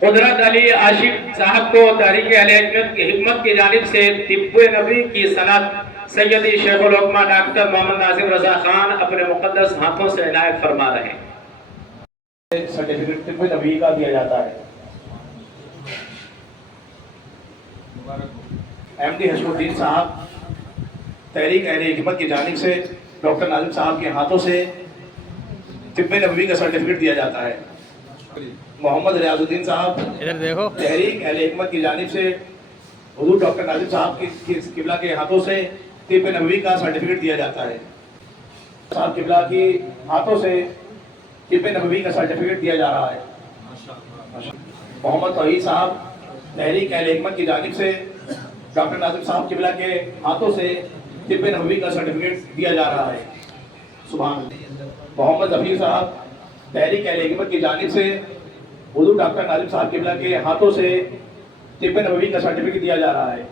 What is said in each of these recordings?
قدرت علی عاشق صاحب کو تحریک اہل حکمت کی جانب سے طب نبوی کی سند سیدی شیخ الحکمہ ڈاکٹر محمد ناظم رضا خان اپنے مقدس ہاتھوں سے عنایت فرما رہے ہیں۔ سرٹیفکیٹ طب نبوی کا دیا جاتا ہے۔ ایم ڈی حسن الدین صاحب تحریک اہل حکمت کی جانب سے ڈاکٹر ناظم صاحب کے ہاتھوں سے طب نبوی کا سرٹیفکیٹ دیا جاتا ہے۔ محمد ریاض الدین صاحب تحریک اہل حکمت کی جانب سے حضور ڈاکٹر ناظم صاحب کی قبلہ کے ہاتھوں سے طب نبوی کا سرٹیفکیٹ دیا جاتا ہے۔ صاحب قبلہ کی ہاتھوں سے طب نبوی کا سرٹیفکیٹ دیا جا رہا ہے۔ محمد توحید صاحب تحریک اہل حکمت کی جانب سے ڈاکٹر ناظم صاحب قبلہ کے ہاتھوں سے طب نبوی کا سرٹیفکیٹ دیا جا رہا ہے۔ سبحان اللہ۔ محمد ظفیر صاحب تحریک اہل حکمت کی جانب سے حضور ڈاکٹر ناظم صاحب قبلہ کے ہاتھوں سے طب نبوی کا سرٹیفکیٹ دیا جا رہا ہے۔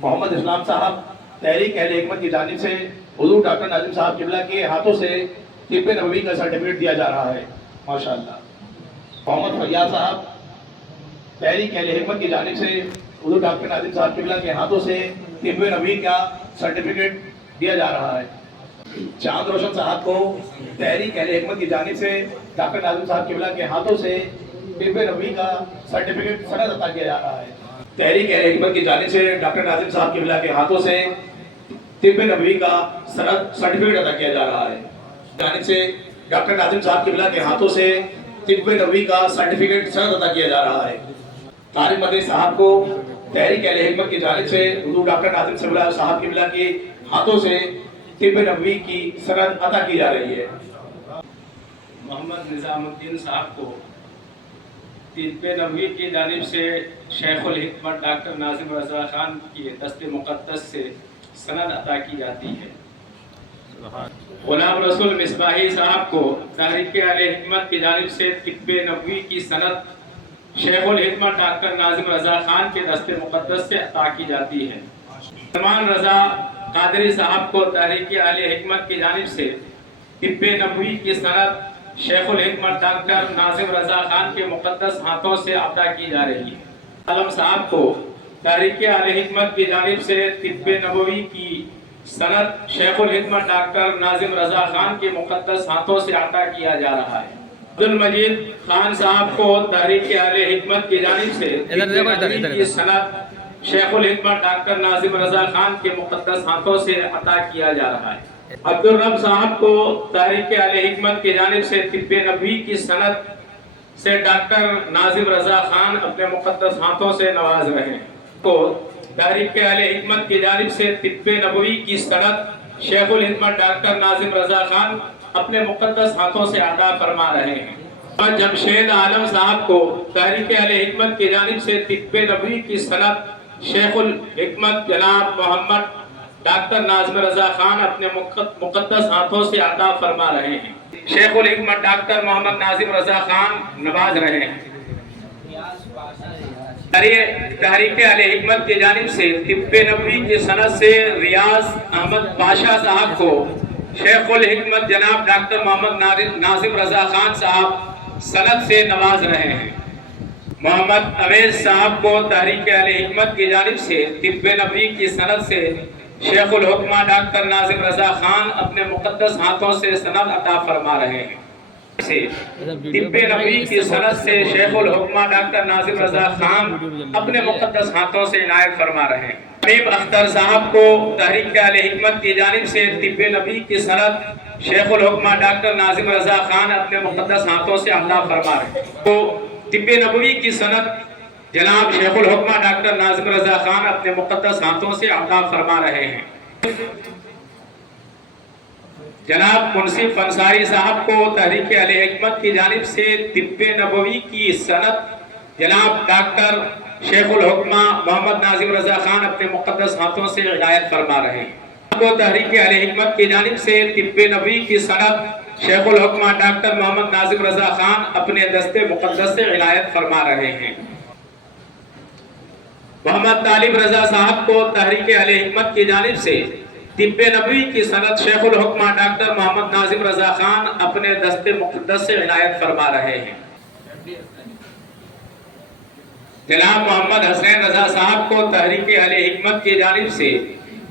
محمد اسلام صاحب تحریک اہل حکمت کی جانب سے حضور ڈاکٹر ناظم صاحب قبلہ کے ہاتھوں سے طب نبوی کا سرٹیفکیٹ دیا جا رہا ہے۔ ماشاءاللہ۔ محمد فیاض صاحب تحریک اہل حکمت کی جانب سے حضور ڈاکٹر ناظم صاحب قبلہ کے ہاتھوں سے طب نبوی کا سرٹیفکیٹ دیا جا رہا ہے۔ چاند روشن صاحب کو تحریک اہل حکمت کی جانب سے ڈاکٹر ناظم صاحب قبلہ کے ہاتھوں سے طب نبوی کا سرٹیفکیٹ سند عطا کیا جا رہا ہے۔ تحریک اہل حکمت کی جانب سے ڈاکٹر ناظم صاحب قبلہ کے ہاتھوں سے طب نبوی کا سرٹیفکیٹ عطا کیا جا رہا ہے۔ جانب سے ڈاکٹر ناظم صاحب قبلہ کے ہاتھوں سے طب نبوی کا سرٹیفکیٹ سند عطا کیا جا رہا ہے۔ طارق مدنی صاحب کو تحریک اہل حکمت کی جانب سے حضور ڈاکٹر ناظم صاحب قبلہ کے ہاتھوں سے طب نبوی کی سند عطا کی جا رہی ہے۔ محمد نظام الدین صاحب کو طب نبوی کی جانب سے شیخ الحکمت ڈاکٹر ناظم رضا خان کی دست مقدس سے سند عطا کی جاتی ہے۔ غلام رسول مصباحی صاحب کو تحریک اہل حکمت کی جانب سے طب نبوی کی سند شیخ الحکمت ڈاکٹر ناظم رضا خان کے دست مقدس سے عطا کی جاتی ہے۔ سلمان رضا قادری صاحب کو تحریک اہل حکمت کی جانب سے طب نبوی کی سند شیخ الحکمت ڈاکٹر ناظم رضا خان کے مقدس ہاتھوں سے عطا کی جا رہی ہے۔ عالم صاحب کو تحریک اہل حکمت کی جانب سے طب نبوی کی سند شیخ الحکمت ڈاکٹر ناظم رضا خان کے مقدس ہاتھوں سے عطا کیا جا رہا ہے۔ عبد المجید خان صاحب کو تحریک اہل حکمت کی جانب سے طب نبوی کی سند شیخ الحکمت ڈاکٹر ناظم رضا خان کے مقدس ہاتھوں سے عطا کیا جا رہا ہے۔ عبد الرب صاحب کو تحریک اہل حکمت کی جانب سے طب نبوی کی سند سے ڈاکٹر ناظم رضا خان اپنے مقدس ہاتھوں سے نواز رہے ہیں۔ کو تحریک اہل حکمت کی جانب سے طب نبوی کی سند شیخ الحکمت ڈاکٹر ناظم رضا خان اپنے مقدس ہاتھوں سے عطا فرما رہے ہیں۔ اور جمشید عالم صاحب کو تحریک اہل حکمت کی جانب سے طب نبوی کی سند شیخ الحکمت جناب محمد ڈاکٹر ناظم رضا خان اپنے مقدس ہاتھوں سے عطا فرما رہے ہیں۔ شیخ الحکمت ڈاکٹر محمد ناظم رضا خان نواز رہے ہیں۔ تحریک اہل حکمت کی جانب سے طب نبوی کی سند سے ریاض احمد پاشا صاحب کو شیخ الحکمت جناب ڈاکٹر محمد ناظم رضا خان صاحب سند سے نواز رہے ہیں۔ محمد اویس صاحب کو تحریک اہل حکمت کی جانب سے طب نبوی کی سند سے شیخ الحکمہ ڈاکٹر ناظم رضا خان اپنے مقدس ہاتھوں سے سند عطا فرما رہے ہیں۔ طب نبوی کی سند سے شیخ الحکمہ ڈاکٹر ناظم رضا خان اپنے مقدس ہاتھوں سے عنایت فرما رہے ہیں۔ حبیب اختر صاحب کو تحریک اہل حکمت کی جانب سے طب نبوی کی سند شیخ الحکمہ ڈاکٹر ناظم رضا خان اپنے مقدس ہاتھوں سے عطا فرما رہے ہیں۔ تو طب نبوی کی سند جناب شیخ الحکمہ ڈاکٹر ناظم رضا خان اپنے مقدس ہاتھوں سے عطا فرما رہے ہیں۔ جناب منصف انصاری صاحب کو تحریک اہل حکمت کی جانب سے طب نبوی کی سند جناب ڈاکٹر شیخ الحکمہ محمد ناظم رضا خان اپنے مقدس ہاتھوں سے عنایت فرما رہے ہیں۔ کو تحریک اہل حکمت کی جانب سے طب نبوی کی سند شیخ الحکمہ ڈاکٹر محمد ناظم رضا خان اپنے دست مقدس سے عنایت فرما رہے ہیں۔ محمد طالب رضا صاحب کو تحریک اہل حکمت کی جانب سے طب نبوی کی سند شیخ الحکمہ ڈاکٹر محمد ناظم رضا خان اپنے دست مقدس سے عنایت فرما رہے ہیں۔ جناب محمد حسین رضا صاحب کو تحریک اہل حکمت کی جانب سے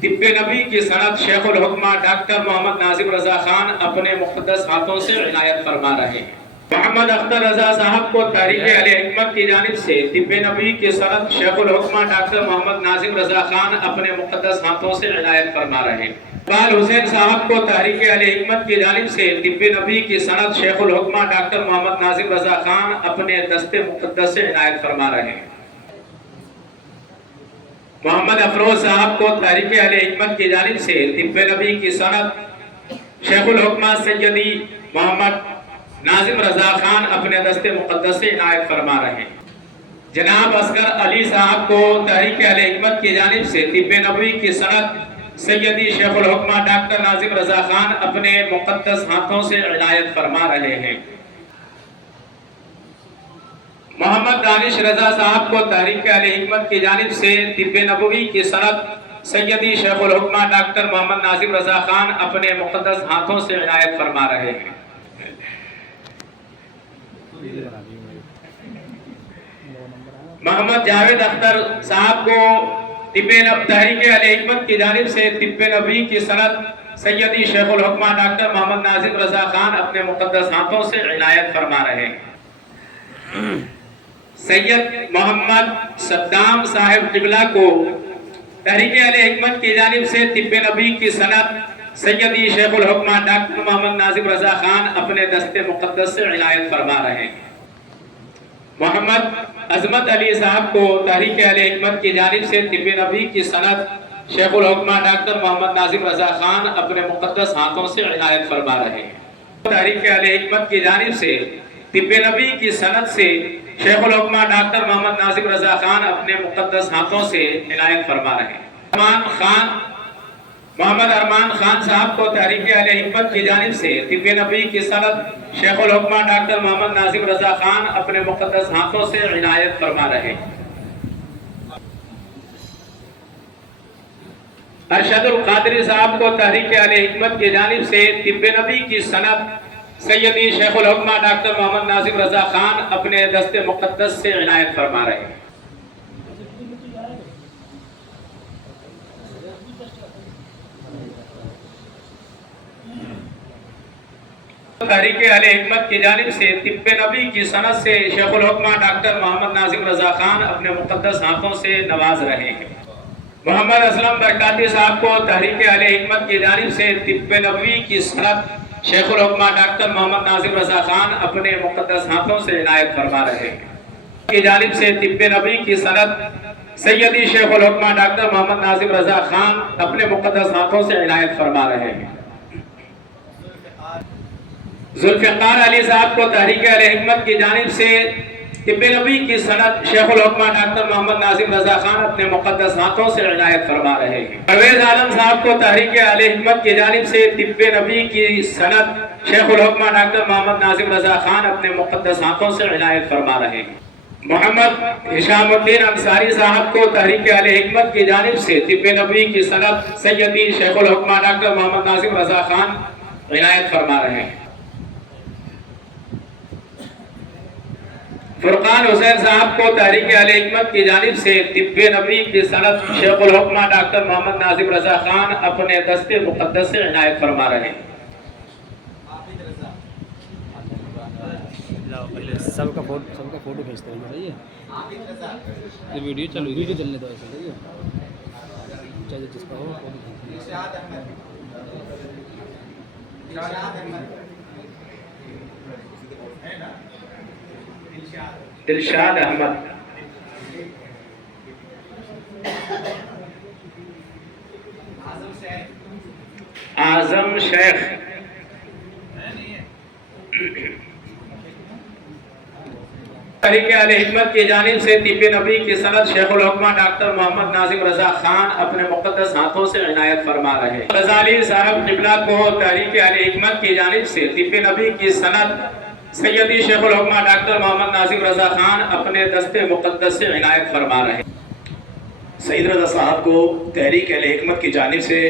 طب نبوی کی سند شیخ الحکمہ ڈاکٹر محمد ناظم رضا خان اپنے مقدس ہاتھوں سے عنایت فرما رہے ہیں۔ محمد اختر رضا صاحب کو تحریک اہل حکمت کی جانب سے طب نبوی کی سند شیخ الحکمہ ڈاکٹر محمد ناظم رضا خان اپنے مقدس ہاتھوں سے عنایت فرما رہے ہیں۔ اقبال حسین صاحب کو تحریک اہل حکمت کی جانب سے طب نبوی کی سند شیخ الحکمہ ڈاکٹر محمد ناظم رضا خان اپنے دست مقدس سے عنایت فرما رہے ہیں۔ محمد افروز صاحب کو تحریک اہل حکمت کی جانب سے طب نبوی کی سند شیخ الحکمہ سیدی محمد ناظم رضا خان اپنے دست مقدس سے عنایت فرما رہے ہیں۔ جناب اصغر علی صاحب کو تحریک اہل حکمت کی جانب سے طب نبوی کی سند سیدی شیخ الحکمہ ڈاکٹر ناظم رضا خان اپنے مقدس ہاتھوں سے عنایت فرما رہے ہیں۔ محمد دانش رضا صاحب کو تحریک اہل حکمت کی جانب سے طب نبوی کی سند سیدی شیخ الحکمہ ڈاکٹر محمد ناظم رضا خان اپنے مقدس ہاتھوں سے عنایت فرما رہے ہیں۔ محمد جاوید اختر صاحب کو تحریک اہل حکمت کی جانب سے طب نبوی کی سند سیدی شیخ الحکمہ ڈاکٹر محمد ناظم رضا خان اپنے مقدس ہاتھوں سے عنایت فرما رہے ہیں۔ سید محمد صدام صاحب قبلہ کو تحریک اہل حکمت کی جانب سے طب نبوی کی سند سیدی شیخ الحکمہ ڈاکٹر محمد ناظم رضا خان اپنے دست مقدس سے عنایت فرما رہے ہیں۔ محمد عظمت علی صاحب کو تحریک اہل حکمت کی جانب سے طب نبوی کی سند شیخ الحکمہ ڈاکٹر محمد ناظم رضا خان اپنے مقدس ہاتھوں سے عنایت فرما رہے ہیں۔ تحریک اہل حکمت کی جانب سے طب نبوی کی سند سے شیخ الحکمہ ڈاکٹر محمد ناظم رضا خان اپنے مقدس ہاتھوں سے عنایت فرما رہے ہیں۔ محمد ارمان خان صاحب کو تحریک اہل حکمت کی جانب سے طب نبوی کی سند شیخ الحکمہ ڈاکٹر محمد ناظم رضا خان اپنے مقدس ہاتھوں سے عنایت فرما رہے ہیں۔ ارشد القادری صاحب کو تحریک اہل حکمت کی جانب سے طب نبوی کی سند سیدی شیخ الحکمہ ڈاکٹر محمد ناظم رضا خان اپنے دست مقدس سے عنایت فرما رہے ہیں۔ تحریک اہل حکمت کی جانب سے طب نبوی کی سند سے شیخ الحکمہ ڈاکٹر محمد ناظم رضا خان اپنے مقدس ہاتھوں سے نواز رہے ہیں۔ محمد اسلم برکاتی صاحب کو تحریک اہل حکمت کی جانب سے طب نبوی کی سند شیخ الحکمہ ڈاکٹر محمد ناظم رضا خان اپنے مقدس ہاتھوں سے عنایت فرما رہے ہیں۔ کی جانب سے طب نبوی کی سند سیدی شیخ الحکمہ ڈاکٹر محمد ناظم رضا خان اپنے مقدس ہاتھوں سے عنایت فرما رہے ہیں۔ ذوالفقار علی صاحب کو تحریک اہل حکمت کی جانب سے طب نبوی کی سند شیخ الحکمہ ڈاکٹر محمد ناظم رضا خان اپنے مقدس ہاتھوں سے عنایت فرما رہے ہیں۔ پرویز عالم صاحب کو تحریک اہل حکمت کی جانب سے طب نبوی کی سند شیخ الحکمہ ڈاکٹر محمد ناظم رضا خان اپنے مقدس ہاتھوں سے عنایت فرما رہے ہیں۔ محمد ہشام الدین انصاری صاحب کو تحریک اہل حکمت کی جانب سے طب نبوی کی سند سیدی شیخ الحکمہ ڈاکٹر محمد ناظم رضا خان عنایت فرما رہے ہیں۔ فرقان حسین صاحب کو تحریک اہل حکمت کی جانب سے طب نبوی کی سند شیخ الحکمہ ڈاکٹر محمد ناظم رضا خان اپنے دست مقدس سے عنایت فرما رہے ہیں۔ سب کا فوٹو بھیجتے ہیں یہ ویڈیو چلنے دو ایسے چاہیے جس کا ہو دلشاد احمد، اعظم شیخ، تحریک اہل حکمت کی جانب سے طب نبوی کی سند شیخ الحکمہ ڈاکٹر محمد ناظم رضا خان اپنے مقدس ہاتھوں سے عنایت فرما رہے ہیں۔ غزالی صاحب قبلہ کو تحریک اہل حکمت کی جانب سے طب نبوی کی سند سیدی شیخ الحکمہ ڈاکٹر محمد ناظم رضا خان اپنے دست مقدس سے عنایت فرما رہے ہیں۔ سعید رضا صاحب کو تحریک اہل حکمت کی جانب سے